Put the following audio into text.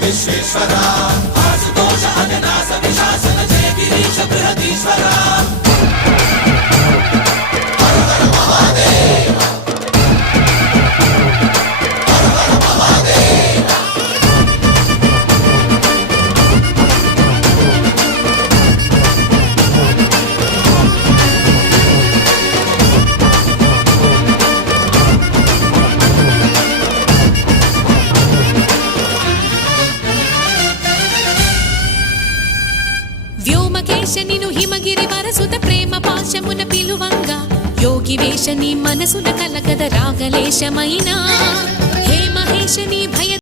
విశ్వేశ్వరా ఆశుతోష అవినాశ విశాసన జయ గిరీశ బృహదీశ్వరా హర హర మహాదేవ హర హర మహాదేవ వ్యోమకేశనిను హిమగిరి వరసుత ప్రేమ పాశమున పిలువంగా యోగి వేషని మనసున కలగద రాగలేశమైనా హే మహేశని భయ